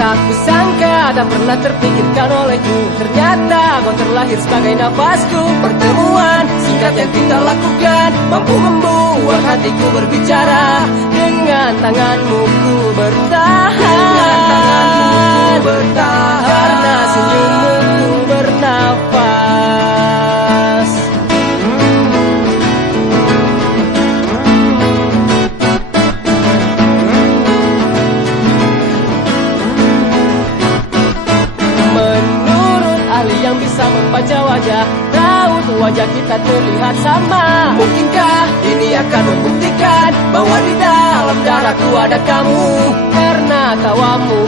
Tak kusangka, tak pernah terpikirkan olehku. Ternyata kau terlahir sebagai nafasku. Pertemuan singkat yang kita lakukan mampu membuat hatiku berbicara. Dengan tanganmu ku bertahan, karena senyummu ku bernafas. Menurut ahli yang bisa membaca wajah, raut wajah kita terlihat sama. Mungkinkah ini akan membuktikan bahwa di dalam darahku ada kamu? Karena tawamu